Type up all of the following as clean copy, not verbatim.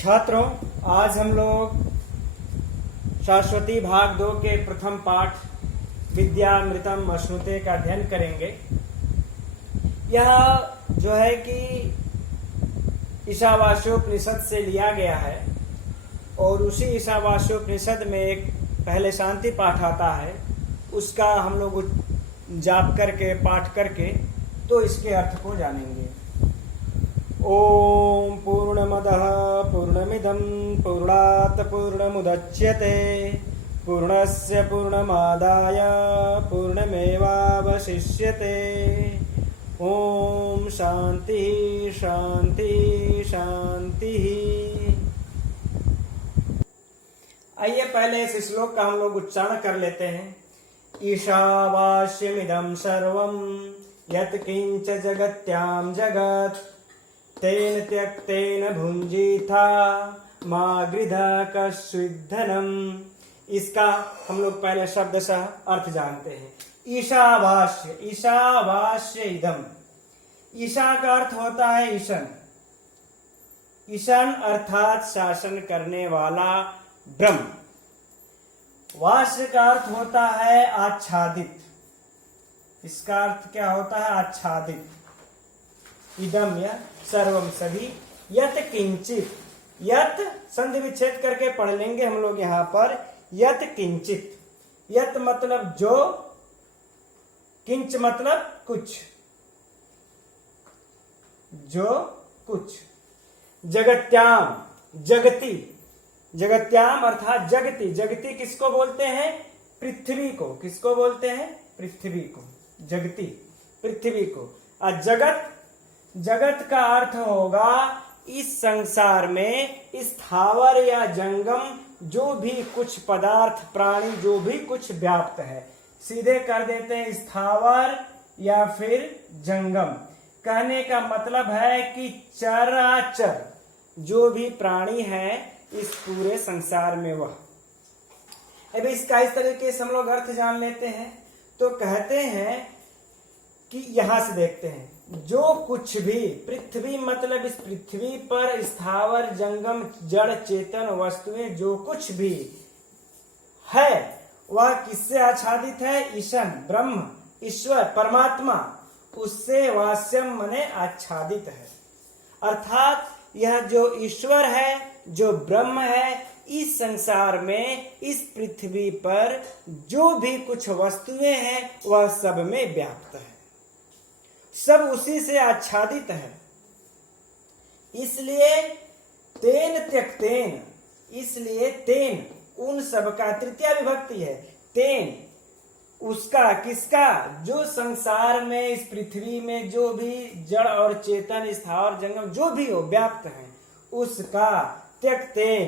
छात्रों, आज हम लोग शाश्वती भाग 2 के प्रथम पाठ विद्यामृतम अश्नुते का अध्ययन करेंगे। यह जो है कि ईशावास्योपनिषद से लिया गया है और उसी ईशावास्योपनिषद में एक पहले शांति पाठ आता है, उसका हम लोग जाप करके पाठ करके तो इसके अर्थ को जानेंगे। ओम पूर्णमदः पूर्णमिदं पूर्णात् पूर्णमुदच्यते पूर्णस्य पूर्णमादाय पूर्णमेवावशिष्यते। ओम शांति शांति शांति। आइए पहले इस श्लोक का हम लोग उच्चारण कर लेते हैं। ईशावास्यमिदं सर्वं यत् किंच जगत्यां जगत् तेन त्यक्तेन भुंजीथा मा गृधा कश्चिद्धनम। इसका हम लोग पहले शब्दशः अर्थ जानते हैं। ईशावास्य, ईशावास्य इदम। ईशा का अर्थ होता है ईशन। ईशन अर्थात शासन करने वाला ब्रह्म। वास्य का अर्थ होता है आच्छादित। इसका अर्थ क्या होता है? आच्छादित। इदम या सर्वम सभी, यत किंचित, यत संधि विच्छेद करके पढ़ लेंगे हम लोग यहाँ पर। यत किंचित, यत मतलब जो, किंच मतलब कुछ, जो कुछ। जगत्याम, जगति, जगत्याम अर्थात जगति। जगति किसको बोलते हैं? पृथ्वी को। किसको बोलते हैं? पृथ्वी को। जगति, पृथ्वी को। और जगत, जगत का अर्थ होगा इस संसार में स्थावर या जंगम जो भी कुछ पदार्थ, प्राणी जो भी कुछ व्याप्त है। सीधे कर देते हैं स्थावर या फिर जंगम। कहने का मतलब है कि चराचर जो भी प्राणी है इस पूरे संसार में वह। अब इसका इस तरीके से हम लोग अर्थ जान लेते हैं तो कहते हैं कि यहां से देखते हैं, जो कुछ भी, पृथ्वी मतलब इस पृथ्वी पर स्थावर जंगम जड़ चेतन वस्तुएं जो कुछ भी है वह किससे आच्छादित है? ईशन, ब्रह्म, ईश्वर, परमात्मा, उससे वास्यम मने आच्छादित है। अर्थात यह जो ईश्वर है, जो ब्रह्म है, इस संसार में, इस पृथ्वी पर जो भी कुछ वस्तुएं हैं वह सब में व्याप्त है, सब उसी से आच्छादित है। इसलिए तेन त्यक्तेन, इसलिए तेन उन सब का, तृतीया विभक्ति है, तेन उसका, किसका? जो संसार में, इस पृथ्वी में जो भी जड़ और चेतन, स्थावर जंगम जो भी हो व्याप्त है उसका। त्यक्तेन,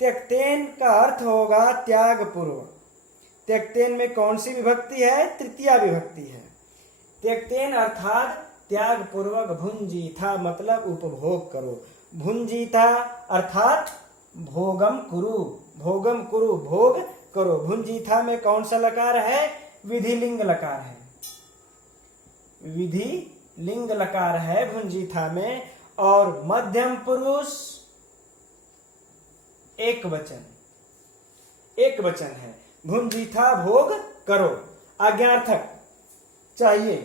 त्यक्तेन का अर्थ होगा त्याग पूर्व। त्यक्तेन में कौन सी विभक्ति है? तृतीया विभक्ति है। त्यक्तेन अर्थात त्याग पूर्वक भुंजीथा मतलब उपभोग करो। भुंजीथा अर्थात भोगम कुरु, भोगम कुरु, भोग करो। भुंजीथा में कौन सा लकार है? विधिलिंग लकार है। विधि लिंग लकार है भुंजीथा में। और मध्यम पुरुष एक वचन, एक वचन है। भुंजीथा भोग करो, आज्ञार्थक चाहिए।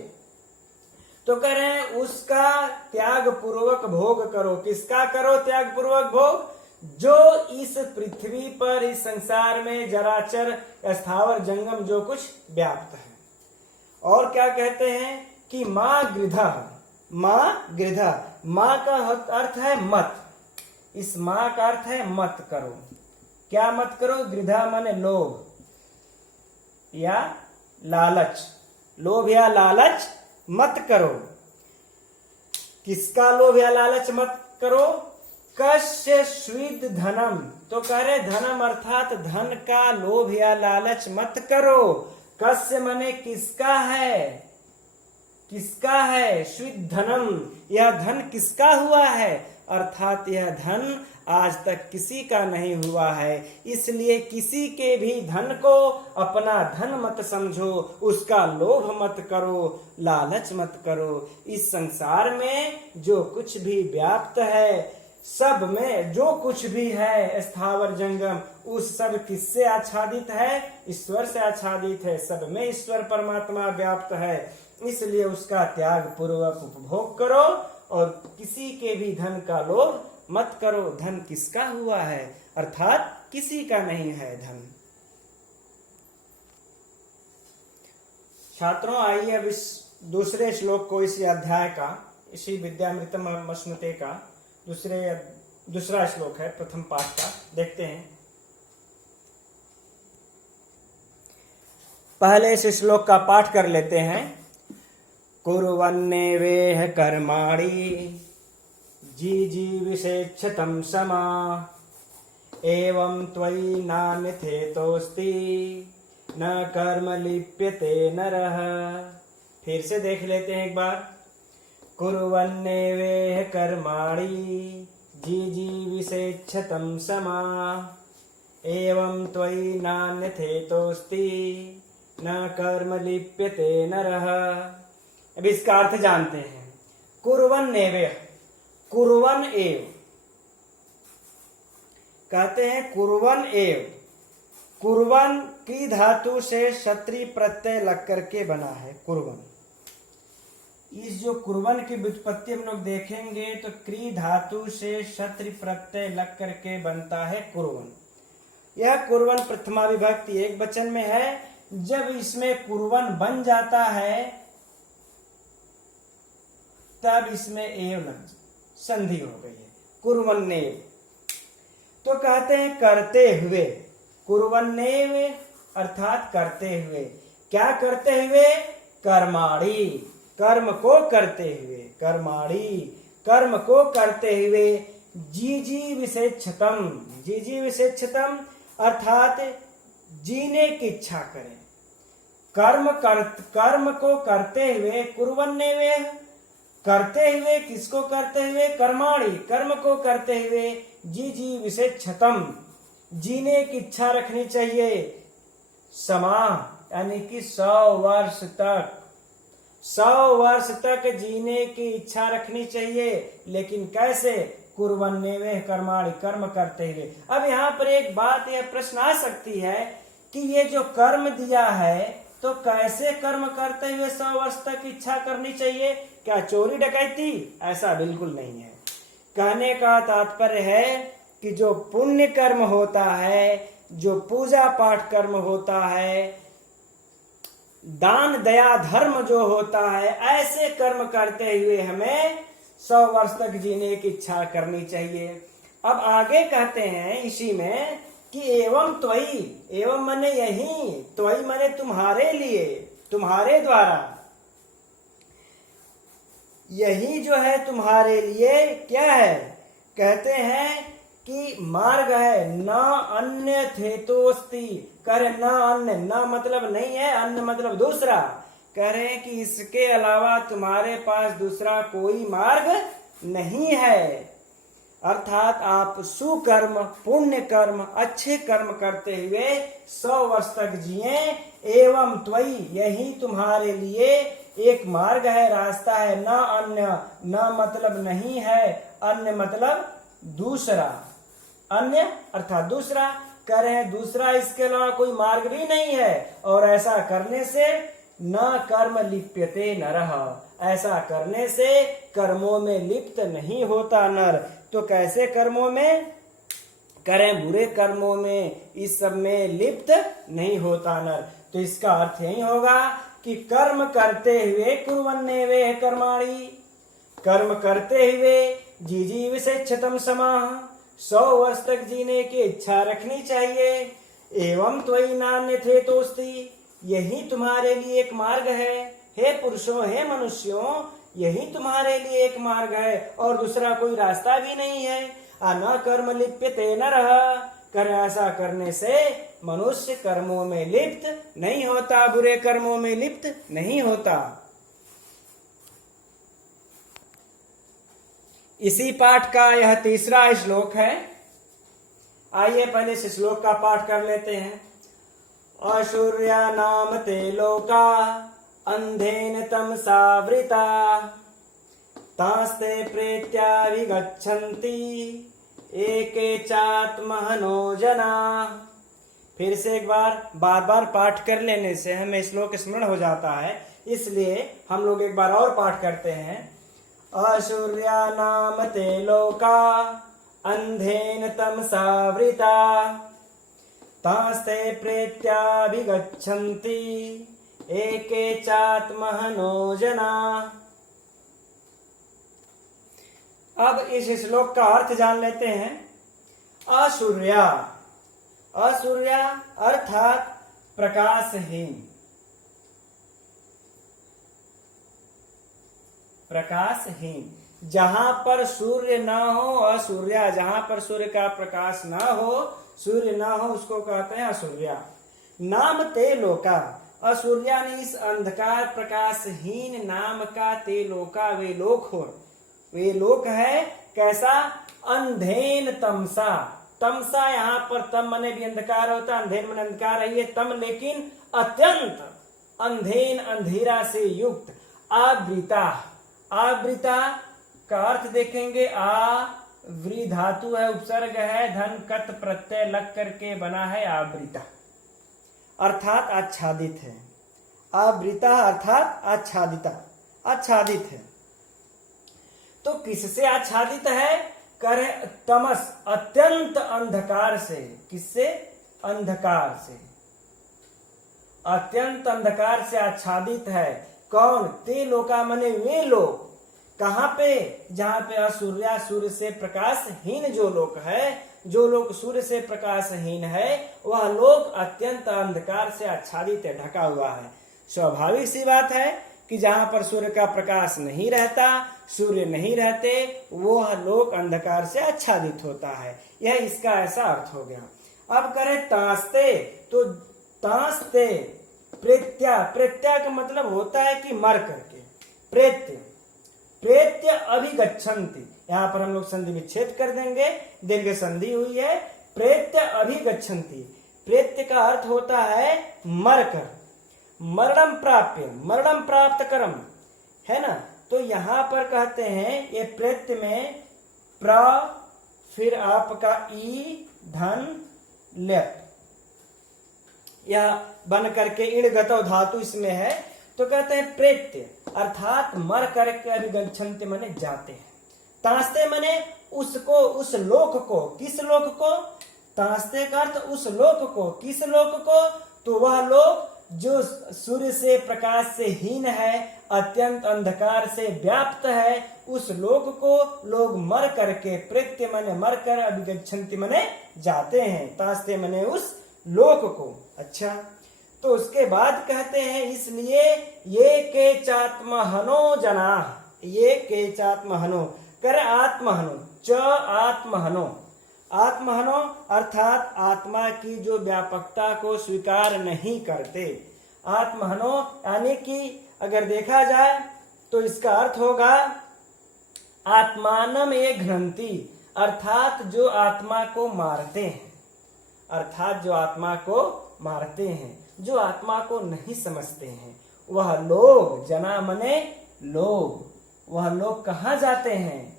तो कह रहे हैं उसका त्याग पूर्वक भोग करो। किसका करो त्याग पूर्वक भोग? जो इस पृथ्वी पर, इस संसार में जराचर स्थावर जंगम जो कुछ व्याप्त है। और क्या कहते हैं कि मां गृधा, मां गृधा, मां का अर्थ है मत। इस मां का अर्थ है मत करो। क्या मत करो? गृधा माने लोभ या लालच। लोभ या लालच मत करो। किसका लोभ या लालच मत करो? कस्य स्विद धनम। तो कह रहे धनम अर्थात धन का लोभ या लालच मत करो। कस्य मने किसका है? किसका है? स्विद धनम, यह धन किसका हुआ है? अर्थात यह धन आज तक किसी का नहीं हुआ है। इसलिए किसी के भी धन को अपना धन मत समझो, उसका लोभ मत करो, लालच मत करो। इस संसार में जो कुछ भी व्याप्त है सब में जो कुछ भी है स्थावर जंगम, उस सब किससे आच्छादित है? ईश्वर से आच्छादित है। सब में ईश्वर परमात्मा व्याप्त है, इसलिए उसका त्याग पूर्वक उपभोग करो और किसी के भी धन का लोभ मत करो। धन किसका हुआ है? अर्थात किसी का नहीं है धन। छात्रों, आइए अब इस दूसरे श्लोक को, इसी अध्याय का, इसी विद्यामृतम मश्नुते का दूसरा श्लोक है प्रथम पाठ का, देखते हैं। पहले इस श्लोक का पाठ कर लेते हैं। कुर्वन्नेवेह कर्माणि जीजीविषेच्छतं समा एवं त्वयि नान्यथेतोऽस्ति न कर्म लिप्यते नरः। फिर से देख लेते हैं एक बार। कुर्वन्नेवेह कर्माणि जीजीविषेच्छतं समा एवं त्वयि नान्यथेतोऽस्ति न कर्म लिप्यते नरः। अब इसका अर्थ जानते हैं। कुर्वन्नेवेह, कुर्वन एव, कहते हैं कुर्वन एव। कुर्वन की धातु से क्षत्रि प्रत्यय लग करके बना है कुर्वन। इस जो कुर्वन की व्युत्पत्ति हम लोग देखेंगे तो क्री धातु से क्षत्रि प्रत्यय लग करके बनता है कुर्वन। यह कुर्वन प्रथमा विभक्ति एक वचन में है। जब इसमें कुर्वन बन जाता है तब इसमें एव लग, संधि हो गई है, कुर्वन्नेव। तो कहते हैं करते हुए, कुर्वन्नेव अर्थात करते हुए। क्या करते हुए? कर्माणि, कर्म को करते हुए, कर्माणि कर्म को करते हुए, जीजी विषेच्छतम, जीजी विषेच्छतम अर्थात जीने की इच्छा करें। कर्म को करते हुए, कुर्वन्नेव करते हुए, किसको करते हुए? कर्माणि, कर्म को करते हुए, जीजी विषेच्छतम जीने की इच्छा रखनी चाहिए। समा यानी कि 100 वर्ष तक, 100 वर्ष तक जीने की इच्छा रखनी चाहिए। लेकिन कैसे? कुर्वन्नेवेह कर्माणि, कर्म करते हुए। अब यहाँ पर एक बात, यह प्रश्न आ सकती है कि ये जो कर्म दिया है तो कैसे कर्म करते हुए 100 वर्ष तक इच्छा करनी चाहिए? क्या चोरी डकैती? ऐसा बिल्कुल नहीं है। कहने का तात्पर्य है कि जो पुण्य कर्म होता है, जो पूजा पाठ कर्म होता है, दान दया धर्म जो होता है, ऐसे कर्म करते हुए हमें 100 वर्ष तक जीने की इच्छा करनी चाहिए। अब आगे कहते हैं इसी में कि एवं त्वयि, एवं मने यही, त्वयि मने तुम्हारे लिए, तुम्हारे द्वारा, यही जो है तुम्हारे लिए क्या है? कहते हैं कि मार्ग है। न अन्य थेतोस्ति, करे न अन्य, न मतलब नहीं है, अन्य मतलब दूसरा। कह रहे हैं कि इसके अलावा तुम्हारे पास दूसरा कोई मार्ग नहीं है। अर्थात आप सुकर्म, पुण्य कर्म, अच्छे कर्म करते हुए 100 वर्ष तक जिए। एवं त्वयि, यही तुम्हारे लिए एक मार्ग है, रास्ता है। न अन्य, न मतलब नहीं है, अन्य मतलब दूसरा, अन्य अर्थात दूसरा। कह रहे हैं दूसरा इसके अलावा कोई मार्ग भी नहीं है। और ऐसा करने से न कर्म लिप्यते नरः, ऐसा करने से कर्मों में लिप्त नहीं होता नर। तो कैसे कर्मों में? करें बुरे कर्मों में, इस सब में लिप्त नहीं होता नर। तो इसका अर्थ यही होगा कि कर्म करते हुए, कुर्वन्नेवेह कर्माणि, कर्म करते हुए जीजी विषेच्छतम समाः, 100 वर्ष तक जीने की इच्छा रखनी चाहिए। एवं त्वयि नान्यथेतोस्ति, यही तुम्हारे लिए एक मार्ग है। हे पुरुषों, हे मनुष्यों, यही तुम्हारे लिए एक मार्ग है और दूसरा कोई रास्ता भी नहीं है। न कर्म लिप्यते नरः, कर ऐसा करने से मनुष्य कर्मों में लिप्त नहीं होता, बुरे कर्मों में लिप्त नहीं होता। इसी पाठ का यह तीसरा श्लोक है। आइए पहले इस श्लोक का पाठ कर लेते हैं। असूर्या नाम ते लोका अंधेन तमसा वृता तास्ते प्रेत्याभिगच्छन्ति एके चात्महनो जना। फिर से एक बार बार पाठ कर लेने से हमें श्लोक स्मरण हो जाता है, इसलिए हम लोग एक बार और पाठ करते हैं। असूर्या नाम ते लोका अंधेन तमसावृता तास्ते प्रेत्याभिगच्छन्ति एके चात्महनो जना। अब इस श्लोक का अर्थ जान लेते हैं। असूर्या, असूर्या अर्थात प्रकाशहीन, प्रकाशहीन। जहां पर सूर्य ना हो असूर्या, जहां पर सूर्य का प्रकाश ना हो, सूर्य ना हो, उसको कहते हैं असूर्या। नाम ते लोका, असूर्या ने इस अंधकार प्रकाशहीन नाम का ते लोका, वे लोक हो, वे लोक है कैसा? अंधेन तमसा, तमसा यहाँ पर तम मने भी अंधकार होता, अंधेन मने अंधकार है ये तम, लेकिन अत्यंत अंधेन अंधेरा से युक्त। आवृता, आवृता का अर्थ देखेंगे, आवृ धातु है, उपसर्ग है, धन कत प्रत्यय लग करके बना है आवृता, अर्थात आच्छादित है। आवृता अर्थात आच्छादिता, आच्छादित है। तो किससे आच्छादित है? करे तमस, अत्यंत अंधकार से। किससे? अंधकार से, अत्यंत अंधकार से आच्छादित है। कौन? ते लोका मने वे लोग। कहां पे? जहां पे असूर्या, सूर्य से प्रकाशहीन जो लोक है, जो लोग सूर्य से प्रकाशहीन है, वह लोक अत्यंत अंधकार से आच्छादित है, ढका हुआ है। स्वाभाविक सी बात है कि जहां पर सूर्य का प्रकाश नहीं रहता, सूर्य नहीं रहते, वह लोक अंधकार से आच्छादित होता है। यह इसका ऐसा अर्थ हो गया। अब करें तास्ते, तो तास्ते प्रेत्या, प्रेत्या का मतलब होता है कि मर करके, प्रेत्य, प्रेत्य अभिगच्छन्ति, यहाँ पर हम लोग संधि विच्छेद कर देंगे, दीर्घ संधि हुई है। प्रेत्य अभिगच्छन्ति, प्रेत्य का अर्थ होता है मर कर, मरणम प्राप्य, मरणम प्राप्त करम, है ना। तो यहां पर कहते हैं ये प्रेत्य में प्र, फिर आपका ई, धन, लेप, यह बन करके इण गतव धातु इसमें है। तो कहते हैं प्रेत्य अर्थात मर करके अभिगच्छन्ति मने जाते हैं। तास्ते मने उसको, उस लोक को। किस लोक को? तास्ते का अर्थ उस लोक को। किस लोक को? तो वह लोक जो सूर्य से प्रकाश से हीन है, अत्यंत अंधकार से व्याप्त है, उस लोक को लोग मर करके, प्रेत्य मने मर कर, अभिगच्छन्ति मने जाते हैं, तास्ते मने उस लोक को। अच्छा, तो उसके बाद कहते हैं इसलिए ये के चात्महनो जना, ये के चात्महनो कर आत्महनो, च आत्महनो, आत्महनो अर्थात आत्मा की जो व्यापकता को स्वीकार नहीं करते। आत्महनो यानी कि अगर देखा जाए तो इसका अर्थ होगा आत्मानम ये घ्नन्ति, अर्थात जो आत्मा को मारते हैं, अर्थात जो आत्मा को मारते हैं, जो आत्मा को नहीं समझते हैं, वह लोग, जना मने लोग, वह लोग कहाँ जाते हैं?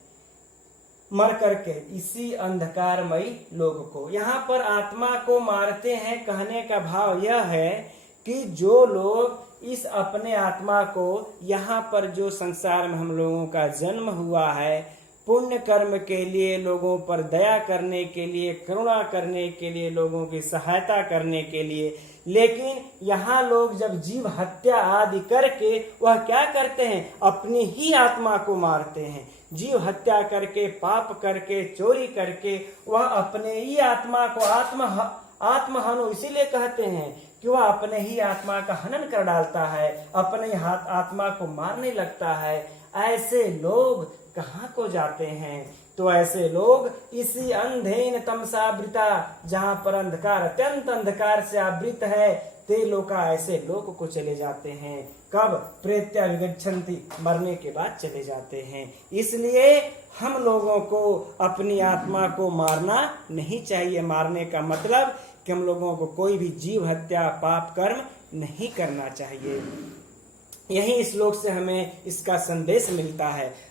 मर करके, इसी अंधकारमयी लोग को। यहाँ पर आत्मा को मारते हैं कहने का भाव यह है कि जो लोग इस अपने आत्मा को, यहाँ पर जो संसार में हम लोगों का जन्म हुआ है, पुण्य कर्म के लिए, लोगों पर दया करने के लिए, करुणा करने के लिए, लोगों की सहायता करने के लिए, लेकिन यहाँ लोग जब जीव हत्या आदि करके वह क्या करते हैं? अपनी ही आत्मा को मारते हैं। जीव हत्या करके, पाप करके, चोरी करके वह अपने ही आत्मा को आत्महनो इसीलिए कहते हैं कि वह अपने ही आत्मा का हनन कर डालता है, अपने आत्मा को मारने लगता है। ऐसे लोग कहाँ को जाते हैं? तो ऐसे लोग इसी अंधेन तमसावृता, जहाँ पर अंधकार, अत्यंत अंधकार से आवृत है, ते लोका, ऐसे लोग को चले जाते हैं। कब? प्रेत्याभिगच्छन्ति, मरने के बाद चले जाते हैं। इसलिए हम लोगों को अपनी आत्मा को मारना नहीं चाहिए। मारने का मतलब कि हम लोगों को कोई भी जीव हत्या, पाप कर्म नहीं करना चाहिए। यही इस श्लोक से हमें इसका संदेश मिलता है।